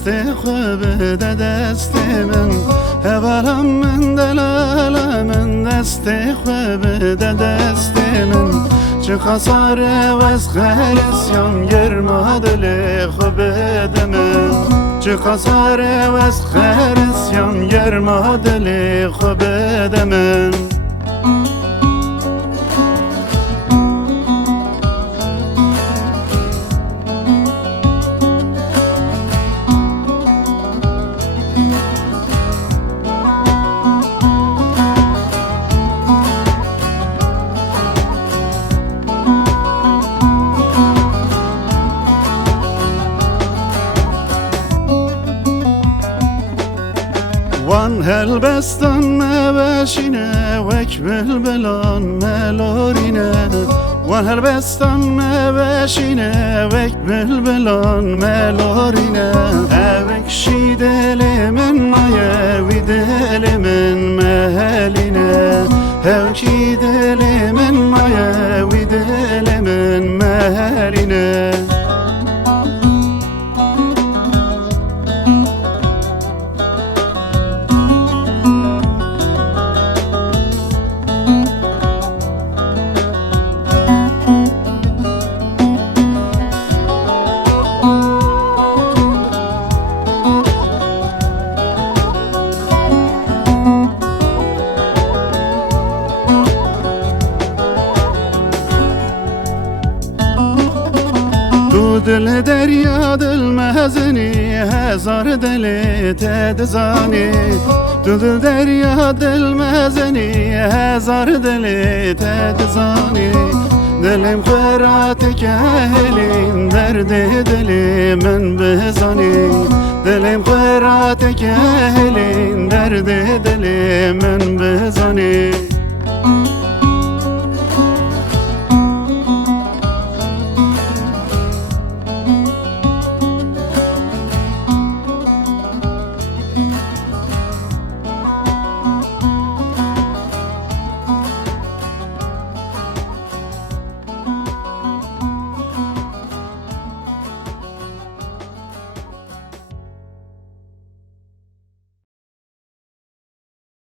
دستی خوب ده دستی من هوالم من دلالم من دستی خوب ده دستی من چه خساره و از خرسیان گرما دل خوب ده من چه خساره و از خرسیان گرما دل خوب ده من وان هلبستان مباشینه وک بلبلان ملورینه وان هلبستان مباشینه وک بلبلان ملورینه اوک شی دل من مایه وی دل من مهلینه اوکی دل من مایه وی دل من مهلینه دل دریا دل مهزنی هزار دل تدزانی دل دریا دل مهزنی هزار دل تدزانی دلم خورات کهلین درد دل من بزانی دلم خورات کهلین درد دل من بزانی